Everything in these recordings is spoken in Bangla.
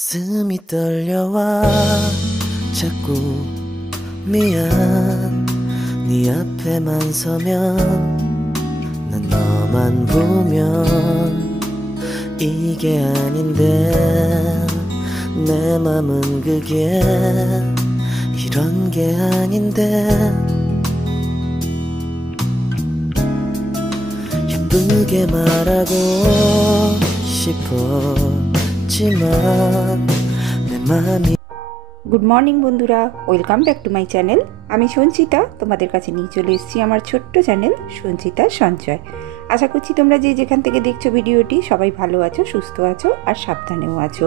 가슴이 떨려와 자꾸 미안 네 앞에만 서면 난 너만 보면 이게 아닌데 내 맘은 그게 이런 게 아닌데 예쁘게 말하고 싶었지만 내 맘이 গুড মর্নিং বন্ধুরা, welcome back to my channel. আমি সঞ্চিতা তোমাদের কাছে নিয়ে চলে এসেছি আমার ছোট্ট চ্যানেল সঞ্চিতা সঞ্চয়। আশা করছি তোমরা যে যেখান থেকে দেখছো ভিডিওটি সবাই ভালো আছো, সুস্থ আছো আর সাবধানেও আছো।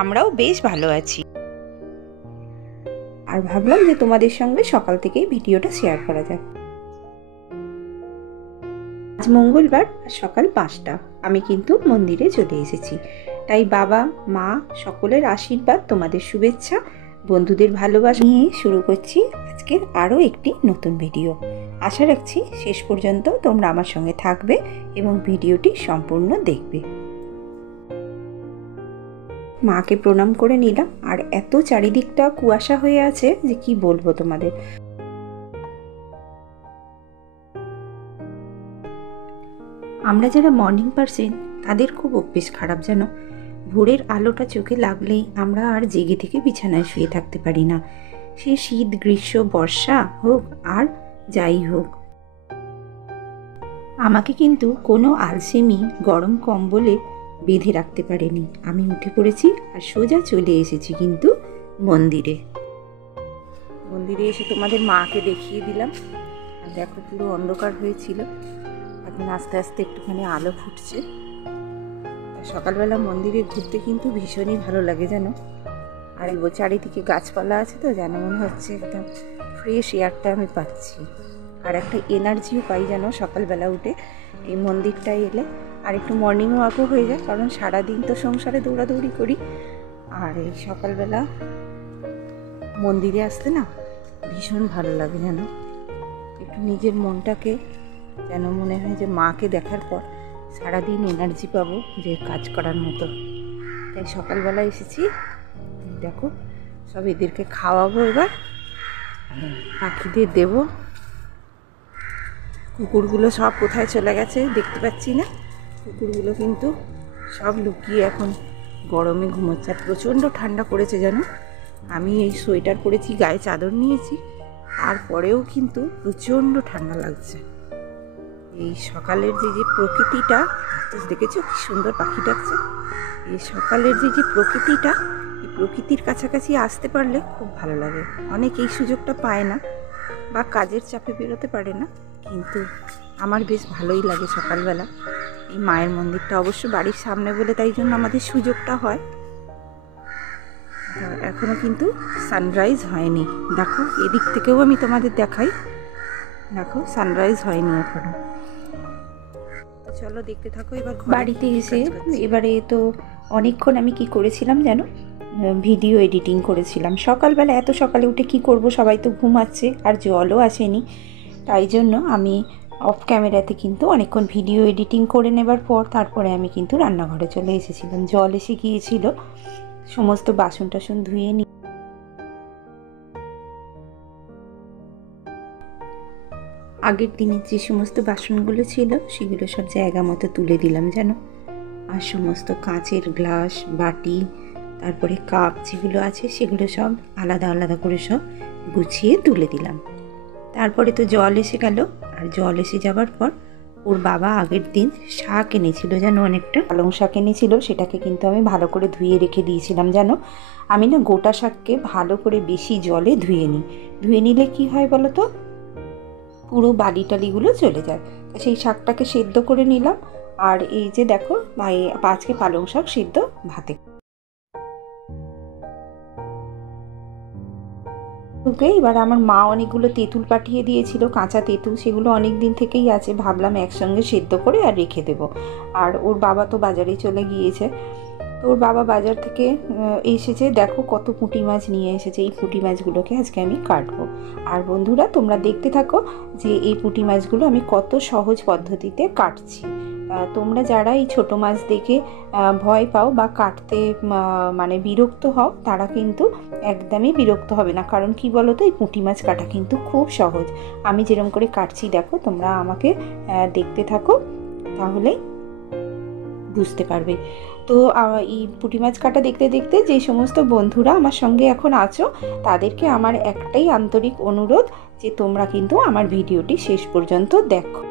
আমরাও বেশ ভালো আছি। আর ভাবলাম যে তোমাদের সঙ্গে সকাল থেকেই ভিডিওটা শেয়ার করা যায়। আজ মঙ্গলবার সকাল 5টা আমি কিন্তু মন্দিরে চলে এসেছি। তাই বাবা মা সকলের আশীর্বাদ, তোমাদের শুভেচ্ছা, বন্ধুদের ভালোবাসা নিয়ে শুরু করছি আজকের আরও একটি নতুন ভিডিও। আশা রাখছি শেষ পর্যন্ত তোমরা আমার সঙ্গে থাকবে এবং ভিডিওটি সম্পূর্ণ দেখবে। মাকে প্রণাম করে নিলাম। আর এত চারিদিকটা কুয়াশা হয়ে আছে যে কি বলবো তোমাদের। আমরা যারা মর্নিং পারসন তাদের খুব অভ্যেস খারাপ জানো। ভোরের আলোটা চোখে লাগলেই আমরা আর জেগে থেকে বিছানায় শুয়ে থাকতে পারি না। সে শীত, গ্রীষ্ম, বর্ষা হোক আর যাই হোক। আমাকে কিন্তু কোনো আলসেমি গরম কম্বলে বেঁধে রাখতে পারেনি। আমি উঠে পড়েছি আর সোজা চলে এসেছি কিন্তু মন্দিরে এসে তোমাদের মাকে দেখিয়ে দিলাম। আর দেখো পুরো অন্ধকার হয়েছিল, এখন আস্তে আস্তে একটুখানি আলো ফুটছে। সকালবেলা মন্দিরে ঘুরতে কিন্তু ভীষণই ভালো লাগে জানো। আর চারিদিকে গাছপালা আছে তো, যেন মনে হচ্ছে একদম ফ্রেশ এয়ারটা আমি পাচ্ছি। আর একটা এনার্জিও পাই যেন সকালবেলা উঠে এই মন্দিরটায় এলে। আর একটু মর্নিং ওয়াকও হয়ে যায়, কারণ সারাদিন তো সংসারে দৌড়াদৌড়ি করি। আর এই সকালবেলা মন্দিরে আসতে না ভীষণ ভালো লাগে জানো। একটু নিজের মনটাকে যেন মনে হয় যে মাকে দেখার পর সারাদিন এনার্জি পাবো যে কাজ করার মতো। তাই সকালবেলা এসেছি। দেখো সব এদেরকে খাওয়াবো, এবার পাখিদের দেব। কুকুরগুলো সব কোথায় চলে গেছে দেখতে পাচ্ছি না। কুকুরগুলো কিন্তু সব লুকিয়ে এখন গরমে ঘুমোচ্ছে। আর প্রচণ্ড ঠান্ডা পড়েছে জানো। আমি এই সোয়েটার পরেছি, গায়ে চাদর নিয়েছি, তারপরেও কিন্তু প্রচণ্ড ঠান্ডা লাগছে। এই সকালের যে প্রকৃতিটা দেখেছো কি সুন্দর পাখি ডাকছে। এই সকালের যে প্রকৃতিটা, এই প্রকৃতির কাছাকাছি আসতে পারলে খুব ভালো লাগে। অনেক এই সুযোগটা পায় না বা কাজের চাপে বেরোতে পারে না, কিন্তু আমার বেশ ভালোই লাগে সকালবেলা। এই মায়ের মন্দিরটা অবশ্য বাড়ির সামনে বলে তাই জন্য আমাদের সুযোগটা হয়। এখনো কিন্তু সানরাইজ হয়নি। দেখো এদিক থেকেও আমি তোমাদের দেখাই। দেখো সানরাইজ হয়নি এখনো। চলো দেখতে থাকো। এবার বাড়িতে এসে এবারে তো অনেকক্ষণ আমি কি করেছিলাম জানো, ভিডিও এডিটিং করেছিলাম। সকালবেলা এত সকালে উঠে কি করব, সবাই তো ঘুমাচ্ছে আর জলও আসেনি। তাই জন্য আমি অফ ক্যামেরাতে কিন্তু অনেকক্ষণ ভিডিও এডিটিং করে নেবার পর তারপরে আমি কিন্তু রান্নাঘরে চলে এসেছিলাম। জল এসে গিয়েছিল, সমস্ত বাসন টাসন ধুয়ে নিই। আগের দিনের যে সমস্ত বাসনগুলো ছিল সেগুলো সব জায়গা মতো তুলে দিলাম জানো। আর সমস্ত কাঁচের গ্লাস, বাটি, তারপরে কাপ যেগুলো আছে সেগুলো সব আলাদা আলাদা করে সব গুছিয়ে তুলে দিলাম। তারপরে তো জল এসে গেল। আর জল এসে যাবার পর ওর বাবা আগের দিন শাক এনেছিল জানো, অনেকটা পালং শাক এনেছিল। সেটাকে কিন্তু আমি ভালো করে ধুয়ে রেখে দিয়েছিলাম জানো। আমি না গোটা শাককে ভালো করে বেশি জলে ধুয়ে নিই। ধুয়ে নিলে কি হয় বলো তো, পুরো বালি টালিগুলো চলে যায়। সেই শাকটাকে সেদ্ধ করে নিলাম। আর এই যে দেখো আজকে পালং শাক সেদ্ধ ভাতে। ওকে, এবার আমার মা অনেকগুলো তেঁতুল পাঠিয়ে দিয়েছিল, কাঁচা তেঁতুল। সেগুলো অনেক দিন থেকেই আছে, ভাবলাম একসঙ্গে সেদ্ধ করে আর রেখে দেবো। আর ওর বাবা তো বাজারে চলে গিয়েছে। তো ওর বাবা বাজার থেকে এসেছে, দেখো কত পুঁটি মাছ নিয়ে এসেছে। এই পুঁটি মাছগুলোকে আজকে আমি কাটবো। আর বন্ধুরা তোমরা দেখতে থাকো যে এই পুঁটি মাছগুলো আমি কত সহজ পদ্ধতিতে কাটছি। তোমরা যারা এই ছোটো মাছ দেখে ভয় পাও বা কাটতে মানে বিরক্ত হও, তারা কিন্তু একদমই বিরক্ত হবে না। কারণ কি বলো তো, এই পুঁটি মাছ কাটা কিন্তু খুব সহজ। আমি যেরকম করে কাটছি দেখো, তোমরা আমাকে দেখতে থাকো, তাহলে বুঝতে পারবে। তো এই পুঁটি মাছ কাটা দেখতে দেখতে যে সমস্ত বন্ধুরা আমার সঙ্গে এখন আছো, তাদেরকে আমার একটাই আন্তরিক অনুরোধ যে তোমরা কিন্তু আমার ভিডিওটি শেষ পর্যন্ত দেখো।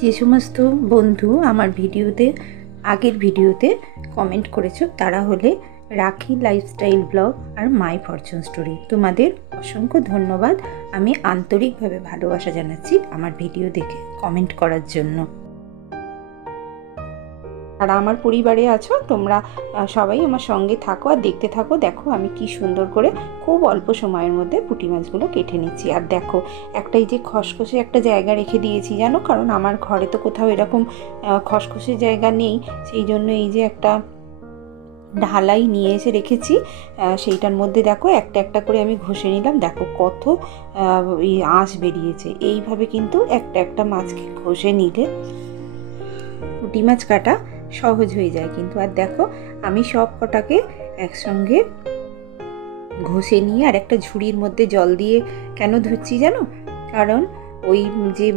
যে সমস্ত বন্ধু আমার ভিডিওতে আগের ভিডিওতে কমেন্ট করেছো, তারা হলে রাখি লাইফস্টাইল ব্লগ আর মাই ফরচুন স্টোরি। তোমাদের অসংখ্য ধন্যবাদ। আমি আন্তরিকভাবে ভালোবাসা জানাচ্ছি আমার ভিডিও দেখে কমেন্ট করার জন্য। যারা আমার পরিবারে আছো, তোমরা সবাই আমার সঙ্গে থাকো আর দেখতে থাকো। দেখো আমি কি সুন্দর করে খুব অল্প সময়ের মধ্যে পুঁটি মাছগুলো কেটে নিচ্ছি। আর দেখো, একটাই যে খসখসে একটা জায়গা রেখে দিয়েছি জানো, কারণ আমার ঘরে তো কোথাও এরকম খসখসে জায়গা নেই, সেই জন্য এই যে একটা ঢালাই নিয়ে এসে রেখেছি, সেইটার মধ্যে দেখো একটা একটা করে আমি ঘষে নিলাম। দেখো কত আঁশ বেরিয়েছে। এইভাবে কিন্তু একটা একটা মাছকে ঘষে নিলে পুঁটি মাছ কাটা সহজ হয়ে যায় কিন্তু। আর দেখো আমি সব কটাকে একসঙ্গে ঘষে নিয়ে আর একটা ঝুড়ির মধ্যে জল দিয়ে কেন ধুচ্ছি জানো, কারণ ওই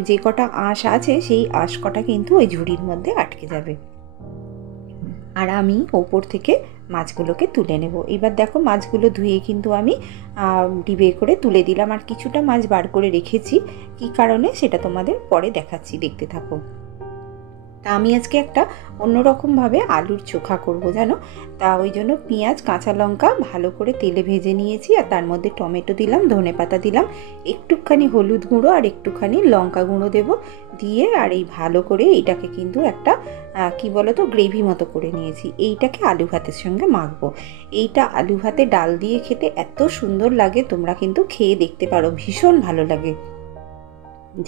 যে কটা আঁশ আছে সেই আঁশ কটা কিন্তু ওই ঝুড়ির মধ্যে আটকে যাবে। আর আমি ওপর থেকে মাছগুলোকে তুলে নেব। এবার দেখো মাছগুলো ধুয়ে কিন্তু আমি ডিবে করে তুলে দিলাম। আর কিছুটা মাছ বার করে রেখেছি, কি কারণে সেটা তোমাদের পরে দেখাচ্ছি, দেখতে থাকো। তা আমি আজকে একটা অন্যরকমভাবে আলুর চোখা করব জানো। তা ওই জন্য পেঁয়াজ কাঁচা লঙ্কা ভালো করে তেলে ভেজে নিয়েছি, আর তার মধ্যে টমেটো দিলাম, ধনেপাতা দিলাম, একটুখানি হলুদ গুঁড়ো আর একটুখানি লঙ্কা গুঁড়ো দেব, দিয়ে আর এই ভালো করে এইটাকে কিন্তু একটা কি বলো তো গ্রেভি মতো করে নিয়েছি। এইটাকে আলু ভাতের সঙ্গে মাখবো। এইটা আলু ভাতে ডাল দিয়ে খেতে এত সুন্দর লাগে, তোমরা কিন্তু খেয়ে দেখতে পারো, ভীষণ ভালো লাগে।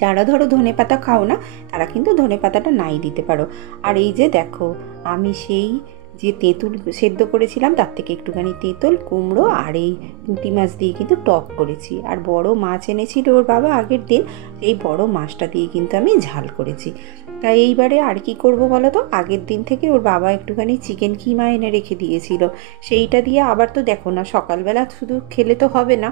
যারা ধরো ধনেপাতা খাও না, তারা কিন্তু ধনেপাতাটা নাই দিতে পারো। আর এই যে দেখো, আমি সেই যে তেঁতুল সেদ্ধ করেছিলাম তার থেকে একটুখানি তেঁতুল, কুমড়ো আর এই পুঁটি মাছ দিয়ে কিন্তু টক করেছি। আর বড় মাছ এনেছিল ওর বাবা আগের দিন, এই বড় মাছটা দিয়ে কিন্তু আমি ঝাল করেছি। তাই এইবারে আর কি করব বলো তো, আগের দিন থেকে ওর বাবা একটুখানি চিকেন কিমা এনে রেখে দিয়েছিল, সেইটা দিয়ে আবার তো দেখো না, সকালবেলা শুধু খেলে তো হবে না,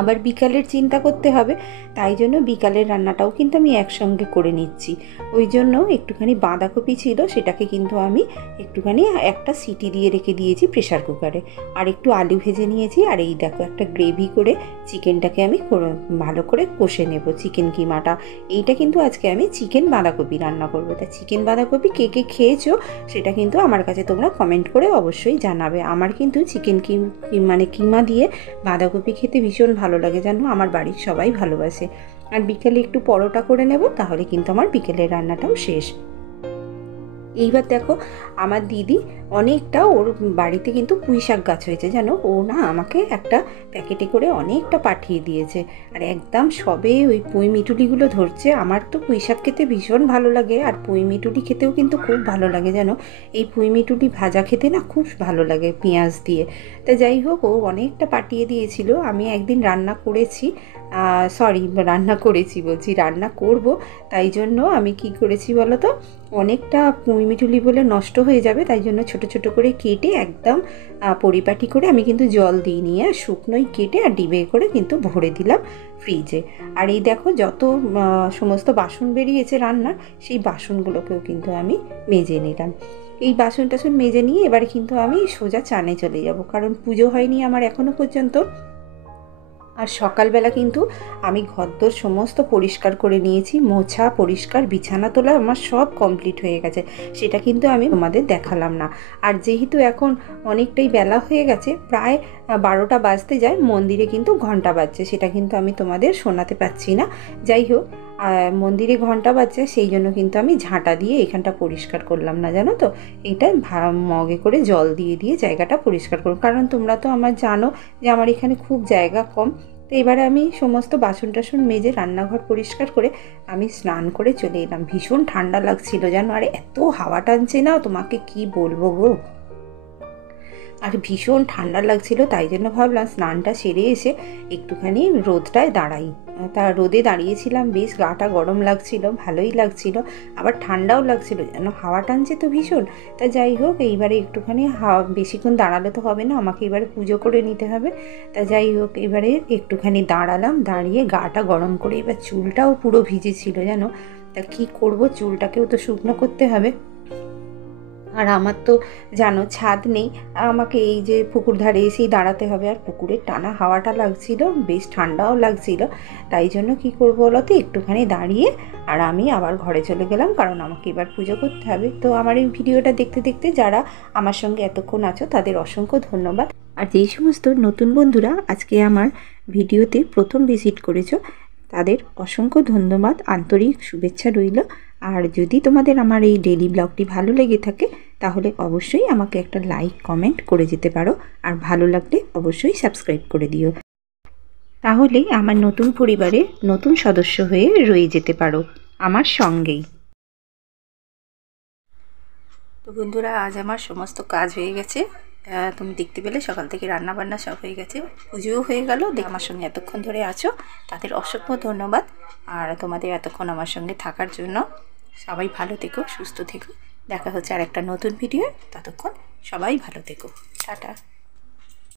আবার বিকালের চিন্তা করতে হবে। তাই জন্য বিকালের রান্নাটাও কিন্তু আমি একসঙ্গে করে নিচ্ছি। ওই জন্য একটুখানি বাঁধাকপি ছিল, সেটাকে কিন্তু আমি একটুখানি একটা সিটি দিয়ে রেখে দিয়েছি প্রেশার কুকারে। আর একটু আলু ভেজে নিয়েছি। আর এই দেখো একটা গ্রেভি করে চিকেনটাকে আমি ভালো করে কষে নেব, চিকেন কিমাটা। এইটা কিন্তু আজকে আমি চিকেন বাঁধাকপি রান্না করবো। তা চিকেন বাঁধাকপি কে কে খেয়েছো সেটা কিন্তু আমার কাছে তোমরা কমেন্ট করে অবশ্যই জানাবে। আমার কিন্তু চিকেন কিমা দিয়ে বাঁধাকপি খেতে ভীষণ ভালো লাগে জানো, আমার বাড়ির সবাই ভালোবাসে। আর বিকেলে একটু পরোটা করে নেব, তাহলে কিন্তু আমার বিকেলের রান্নাটাও শেষ। এইবার দেখো আমার দিদি অনেকটা, ওর বাড়িতে কিন্তু পুঁই শাক গাছ হয়েছে জানো, ও না আমাকে একটা প্যাকেটে করে অনেকটা পাঠিয়ে দিয়েছে। আর একদম সবে ওই পুঁই মিটুলিগুলো ধরছে। আমার তো পুঁই শাক খেতে ভীষণ ভালো লাগে, আর পুঁই মিটুলি খেতেও কিন্তু খুব ভালো লাগে জানো। এই পুঁই মিটুলি ভাজা খেতে না খুব ভালো লাগে পেঁয়াজ দিয়ে। তা যাই হোক, ও অনেকটা পাঠিয়ে দিয়েছিল। আমি একদিন রান্না করেছি, রান্না করব। তাই জন্য আমি কি করেছি বলো তো, অনেকটা পুঁই মিটুলি বলে নষ্ট হয়ে যাবে, তাই জন্য ছোট ছোট করে কেটে একদম পরিপাটি করে আমি কিন্তু জল দিয়ে নিয়ে শুকনোই কেটে আর ডিবে করে কিন্তু ভরে দিলাম ফ্রিজে। আর এই দেখো যত সমস্ত বাসন বেরিয়েছে রান্নার, সেই বাসনগুলোকেও কিন্তু আমি মেজে নিলাম। এই বাসন টাসন মেজে নিয়ে এবারে কিন্তু আমি সোজা চানে চলে যাব, কারণ পুজো হয়নি আমার এখনো পর্যন্ত। আর সকালবেলা কিন্তু আমি ঘরদোর সমস্ত পরিষ্কার করে নিয়েছি, মোছা পরিষ্কার বিছানা তোলা আমার সব কমপ্লিট হয়ে গেছে। সেটা কিন্তু আমি তোমাদের দেখালাম না। আর যেহেতু এখন অনেকটাই বেলা হয়ে গেছে, প্রায় 12টা বাজতে যায়, মন্দিরে কিন্তু ঘন্টা বাজছে, সেটা কিন্তু আমি তোমাদের শোনাতে পাচ্ছি না। যাই হোক, মন্দিরে ঘন্টা বাজছে, সেই জন্য কিন্তু আমি ঝাঁটা দিয়ে এখানটা পরিষ্কার করলাম না জানো তো। এটা মগে করে জল দিয়ে দিয়ে জায়গাটা পরিষ্কার করব, কারণ তোমরা তো আমার জানো যে আমার এখানে খুব জায়গা কম। তো এবারে আমি সমস্ত বাসন টাসন মেজে রান্নাঘর পরিষ্কার করে আমি স্নান করে চলে এলাম। ভীষণ ঠান্ডা লাগছিল জানো, আর এত হাওয়া টানছে না, তোমাকে কি বলবো গো, আর ভীষণ ঠান্ডা লাগছিল। তাই জন্য ভাবলাম স্নানটা সেরে এসে একটুখানি রোদটায় দাঁড়াই, তা রোদে দাঁড়িয়েছিলাম, বেশ গাটা গরম লাগছিল, ভালোই লাগছিল, আবার ঠান্ডাও লাগছিল, যেন হাওয়া টানছে তো ভীষণ। তা যাই হোক, এইবারে একটুখানি বেশিক্ষণ দাঁড়ালে তো হবে না, আমাকে এবারে পুজো করে নিতে হবে। তা যাই হোক, এবারে একটুখানি দাঁড়ালাম, দাঁড়িয়ে গাটা গরম করে, এবার চুলটাও পুরো ভিজেছিল জানো। তা কী করব, চুলটাকেও তো শুকনো করতে হবে। আর আমার তো জানো ছাদ নেই, আমাকে এই যে পুকুর ধারে এসেই দাঁড়াতে হবে, আর পুকুরের টানা হাওয়াটা লাগছিল, বেশ ঠান্ডাও লাগছিল। তাই জন্য কি করবো বলো তো, একটুখানি দাঁড়িয়ে আর আমি আবার ঘরে চলে গেলাম, কারণ আমাকে এবার পুজো করতে হবে। তো আমার এই ভিডিওটা দেখতে দেখতে যারা আমার সঙ্গে এতক্ষণ আছো তাদের অসংখ্য ধন্যবাদ। আর যেই সমস্ত নতুন বন্ধুরা আজকে আমার ভিডিওতে প্রথম ভিজিট করেছো তাদের অসংখ্য ধন্যবাদ, আন্তরিক শুভেচ্ছা রইল। আর যদি তোমাদের আমার এই ডেইলি ব্লগটি ভালো লেগে থাকে তাহলে অবশ্যই আমাকে একটা লাইক কমেন্ট করে যেতে পারো, আর ভালো লাগলে অবশ্যই সাবস্ক্রাইব করে দিও, তাহলে আমার নতুন পরিবারে নতুন সদস্য হয়ে রয়ে যেতে পারো আমার সঙ্গেই। তো বন্ধুরা, আজ আমার সমস্ত কাজ হয়ে গেছে, তুমি দেখতে পেলে সকাল থেকে রান্না বান্না সব হয়ে গেছে, পুজোও হয়ে গেল। আমার সঙ্গে এতক্ষণ ধরে আছো তাদের অসংখ্য ধন্যবাদ, আর তোমাদের এতক্ষণ আমার সঙ্গে থাকার জন্য। সবাই ভালো থেকো, সুস্থ থেকো, দেখা হচ্ছে আর একটা নতুন ভিডিও। ততক্ষণ সবাই ভালো থেকো, টাটা।